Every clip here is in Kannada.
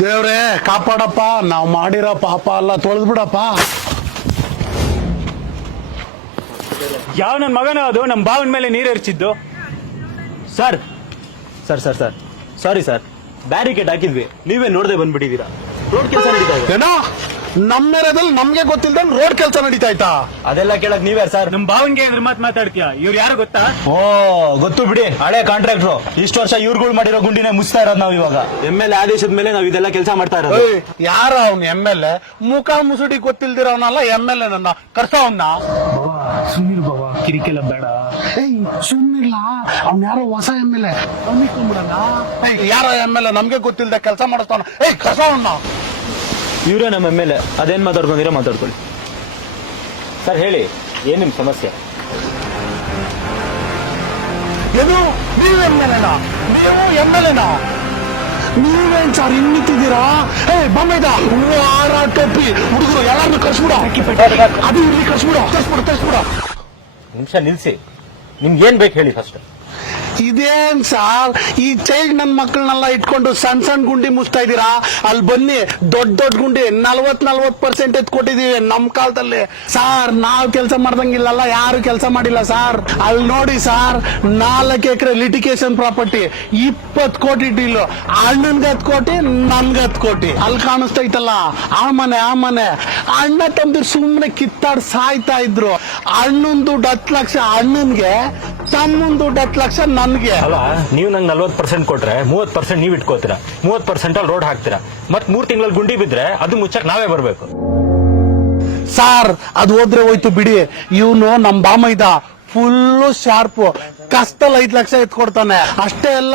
ದೇವ್ರೇ ಕಾಪಾಡಪ್ಪ, ನಾವು ಮಾಡಿರೋ ಪಾಪ ಎಲ್ಲ ತೊಳೆದು ಬಿಡಪ್ಪ. ಯಾವ ನನ್ನ ಮಗನ ಅದು ನಮ್ಮ ಬಾವನ ಮೇಲೆ ನೀರು ಎರಚಿದ್ದು? Sir sir sir sir sorry sir, barricade ಹಾಕಿದ್ವಿ, ನೀವೇ ನೋಡದೆ ಬಂದ್ಬಿಟ್ಟಿದ್ದೀರಾ. ರೋಡ್ ಕೆಲಸ ನಡೀತಾ ಇದೆ. ಏನೋ ನಮ್ಮ ಏರಿಯಾದಲ್ಲಿ ನಮ್ಗೆ ಗೊತ್ತಿಲ್ದಂಗ್ ರೋಡ್ ಕೆಲಸ ನಡೀತಾ ಇತ್ತಾ? ಅದೆಲ್ಲ ಕೇಳಕ್ ನೀವೇ ಸರ್? ನಮ್ಮ ಬಾವನ್ಗೆ ಎದ್ರ ಮಾತಾಡ್ತೀಯ? ಇವ್ರು ಯಾರು ಗೊತ್ತಾ? ಓ ಗೊತ್ತು ಬಿಡಿ, ಹಳೆ ಕಾಂಟ್ರಾಕ್ಟ್ರು. ಇಷ್ಟು ವರ್ಷ ಇವ್ರುಗಳು ಮಾಡಿರೋ ಗುಂಡಿನೇ ಮುಚ್ತಾ ಇರೋದು ನಾವು ಇವಾಗ. MLA ಆದೇಶದ ಮೇಲೆ ನಾವು ಇದೆಲ್ಲ ಕೆಲಸ ಮಾಡ್ತಾ ಇರೋದು. ಯಾರ ಅವ್ನು MLA? ಮುಖ ಮುಸುಡಿ ಗೊತ್ತಿಲ್ದಿರೋನಲ್ಲ MLA. ನನ್ನ ಕರ್ಸೋ ಅವನ್ನ. ಸುಮ್ಮನೆ ಬಾವ, ಕಿರಿಕೆಲ್ಲ ಬೇಡ. ಸುಮ್ನಿಲ್ಲ, ಅವ್ನ ಯಾರೋ ಹೊಸ MLA. ಯಾರೋ MLA ನಮ್ಗೆ ಗೊತ್ತಿಲ್ದೆ ಕೆಲಸ ಮಾಡಿಸ್ತಾನ. ಕರ್ಸೋ ಅವನ್ನ. ಇವರೇ ನಮ್ಮ MLA. ಅದೇನ್ ಮಾತಾಡ್ಕೊಂಡಿರೋ ಮಾತಾಡ್ಕೊಳ್ಳಿ. ಸರ್ ಹೇಳಿ, ಏನ್ ನಿಮ್ ಸಮಸ್ಯೆ? ಏನು ನೀವು MLA? ನೀವು MLA? ನೀವೇನ್ ಸರ್ ಇನ್ನಿತ್ತಿದ್ದೀರಾ? ಬೊಮ್ಮೆದ ವಾರ ಟೊಪ್ಪಿ ಹುಡುಗರು ಎಲ್ಲಾರನ್ನು ಕರ್ಸ್ಬಿಡ. ಅದು ಇಲ್ಲಿ ಕರ್ಸ್ಬಿಡ. ನಿಮಿಷ ನಿಲ್ಸಿ, ನಿಮ್ಗೆ ಏನ್ ಬೇಕು ಹೇಳಿ ಫಸ್ಟ್. ಇದೇನ್ ಸಾರ್ ಈ ಚೈಲ್ಡ್ ನನ್ ಮಕ್ಕಳನ್ನೆಲ್ಲ ಇಟ್ಕೊಂಡು ಸಣ್ಣ ಗುಂಡಿ ಮುಚ್ತಾ ಇದೀರಾ? ಅಲ್ಲಿ ಬನ್ನಿ, ದೊಡ್ಡ ಗುಂಡಿ 40% ಎತ್ಕೊಟ್ಟಿದೀವಿ ನಮ್ ಕಾಲದಲ್ಲಿ. ಸಾರ್ ನಾವ್ ಕೆಲಸ ಮಾಡ್ದಂಗಿಲ್ಲಲ್ಲ, ಯಾರು ಕೆಲಸ ಮಾಡಿಲ್ಲ ಸಾರ್. ಅಲ್ಲಿ ನೋಡಿ ಸಾರ್, 4 ಎಕರೆ ಲಿಟಿಗೇಷನ್ ಪ್ರಾಪರ್ಟಿ, 20 ಕೋಟಿ ಡೀಲು. ಅಣ್ಣನ್ಗೆ 10 ಕೋಟಿ, ನನ್ಗೆ 10 ಕೋಟಿ. ಅಲ್ಲಿ ಕಾಣಿಸ್ತೈತಲ್ಲ ಆ ಮನೆ ಅಣ್ಣ ತಮ್ದಿರ್ ಸುಮ್ನೆ ಕಿತ್ತಾಡ್ ಸಾಯ್ತಾ ಇದ್ರು. ಅಣ್ಣನ್ ದುಡ್ಡು 10 ಲಕ್ಷ ಅಣ್ಣನ್ಗೆ, ತಮ್ಮನ್ ದುಡ್ಡು 10 ಲಕ್ಷ ನನ್ಗೆ. ಅಲ್ಲ, ನೀವು ನಂಗೆ 40% ಕೊಟ್ರೆ 30% ನೀವ್ ಇಟ್ಕೋತೀರಾ, 30% ಅಲ್ಲಿ ರೋಡ್ ಹಾಕ್ತೀರಾ. ಮತ್ 3 ತಿಂಗಳಲ್ಲಿ ಗುಂಡಿ ಬಿದ್ರೆ ಅದು ಮುಚ್ಚಕ್ ನಾವೇ ಬರ್ಬೇಕು. ಸಾರ್ ಅದು ಹೋದ್ರೆ ಹೋಯ್ತು ಬಿಡಿ. ಇವನು ನಮ್ ಬಾಮೈದ ಫುಲ್ಲು ಶಾರ್ಪ್, ಕಷ್ಟದಲ್ಲಿ 5 ಲಕ್ಷ ಎತ್ಕೊಡ್ತಾನೆ. ಅಷ್ಟೇ ಅಲ್ಲ,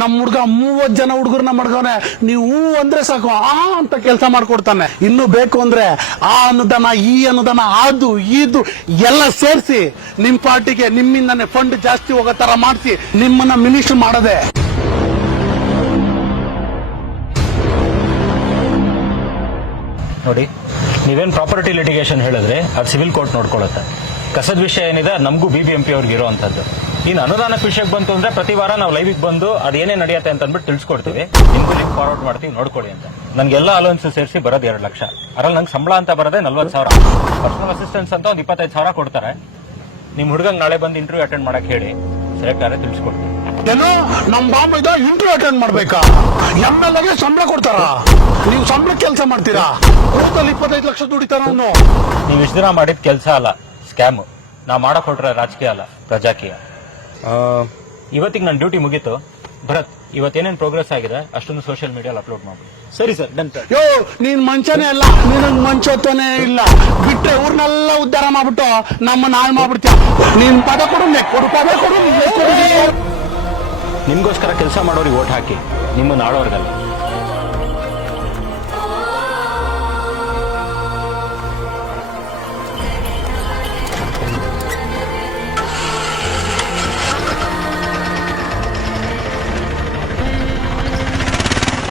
ನಮ್ ಹುಡ್ಗ 30 ಜನ ಹುಡುಗರನ್ನ ಮಾಡ್ಕವನೆ. ನೀವು ಅಂದ್ರೆ ಸಾಕು ಆ ಅಂತ ಕೆಲಸ ಮಾಡ್ಕೊಡ್ತಾನೆ. ಇನ್ನು ಬೇಕು ಅಂದ್ರೆ ಆ ಅನುದಾನ, ಈ ಅನುದಾನ, ಅದು ಇದು ಎಲ್ಲ ಸೇರಿಸಿ ನಿಮ್ ಪಾರ್ಟಿಗೆ ನಿಮ್ಮಿಂದಾನೆ ಫಂಡ್ ಜಾಸ್ತಿ ಹೋಗೋ ತರ ಮಾಡಿಸಿ ನಿಮ್ಮನ್ನ ಮಿನಿಸ್ಟರ್ ಮಾಡೋದೆ. ನೋಡಿ, ನೀವೇನ್ ಪ್ರಾಪರ್ಟಿ ಲಿಟಿಗೇಷನ್ ಹೇಳಿದ್ರೆ ಅದು ಸಿವಿಲ್ ಕೋರ್ಟ್ ನೋಡ್ಕೊಳ್ಳುತ್ತೆ. ಕಸದ ವಿಷಯ ಏನಿದೆ ನಮಗೂ BBMP ಅವ್ರಿಗೆ ಇರುವಂತದ್ದು. ಇನ್ನು ಅನುದಾನಕ್ಕೆ ವಿಷಯಕ್ಕೆ ಬಂತು ಅಂದ್ರೆ ಪ್ರತಿ ವಾರ ನಾವು ಲೈವಿಗೆ ಬಂದು ಅದೇನೇ ನಡೆಯುತ್ತೆ ಅಂತ ಅಂದ್ಬಿಟ್ಟು ತಿಳಿಸ್ಕೊಡ್ತೀವಿ. ನಿಮ್ಗೂ ಲಿಂಕ್ ಫಾರ್ವರ್ಡ್ ಮಾಡ್ತೀವಿ, ನೋಡ್ಕೊಳ್ಳಿ ಅಂತ. ನನ್ಗೆಲ್ಲ ಅಲೋನ್ಸ್ ಸೇರಿಸಿ ಬರೋದು 2 ಲಕ್ಷ. ಅದ್ರಲ್ಲಿ ನಂಗೆ ಸಂಬಳ ಅಂತ ಬರೋದೇ 40,000. ಪರ್ಸನಲ್ ಅಸಿಸ್ಟೆನ್ಸ್ ಅಂತ ಒಂದು 25,000 ಕೊಡ್ತಾರೆ. ನಿಮ್ ಹುಡುಗಂಗೆ ನಾಳೆ ಬಂದು ಇಂಟರ್ವ್ಯೂ ಅಟೆಂಡ್ ಮಾಡಕ್ ಹೇಳಿ, ಸೆಲೆಕ್ಟ್ ಆದ್ರೆ ತಿಳಿಸ್ಕೊಡ್ತೀವಿ. ಏನೋ ನಮ್ ಬಾಂಬೆದ ಇಂಟರ್ವ್ಯೂ ಅಟೆಂಡ್ ಮಾಡ್ಬೇಕಾ? MLAಗೆ ಸಂಬಳ ಕೊಡ್ತಾರ? ನೀವು ಸಂಬಳ ಕೆಲಸ ಮಾಡ್ತೀರಾ? ಕೂತಲ್ಲಿ 25 ಲಕ್ಷ ದುಡಿತಾರ ಅವನು. ನೀವು ಇಷ್ಟು ದಿನ ಮಾಡಿದ ಕೆಲಸ ಅಲ್ಲ, ಸ್ಕ್ಯಾಮ್. ನಾವು ಮಾಡಕ್ ಹೊಟ್ರೆ ರಾಜಕೀಯ ಅಲ್ಲ, ಪ್ರಜಾಕೀಯ. ಇವತ್ತಿಗೆ ನನ್ನ ಡ್ಯೂಟಿ ಮುಗೀತು. ಭರತ್, ಇವತ್ತೇನೇನು ಪ್ರೋಗ್ರೆಸ್ ಆಗಿದೆ ಅಷ್ಟೊಂದು ಸೋಷಿಯಲ್ ಮೀಡಿಯಲ್ಲಿ ಅಪ್ಲೋಡ್ ಮಾಡ್ಬೋದು. ಸರಿ ಸರ್, ಡನ್ ಸರ್. ಯೋ, ನೀನ್ ಮಂಚನೇ ಅಲ್ಲ, ನಿನಗ್ ಮಂಚೋತನೇ ಇಲ್ಲ. ಬಿಟ್ರೆ ಊರ್ನೆಲ್ಲ ಉದ್ಧಾರ ಮಾಡ್ಬಿಟ್ಟು ನಮ್ಮನ್ನ ಹಾಳು ಮಾಡ್ಬಿಡ್ತೀಯ. ನೀನ್ ಪದ ಕೊಡು, ಪದ ಕೊಡು. ನಿಮ್ಗೋಸ್ಕರ ಕೆಲಸ ಮಾಡೋರಿಗೆ ಓಟ್ ಹಾಕಿ, ನಿಮ್ಮನ್ನ ಆಳೋರ್ಗಲ್ಲ.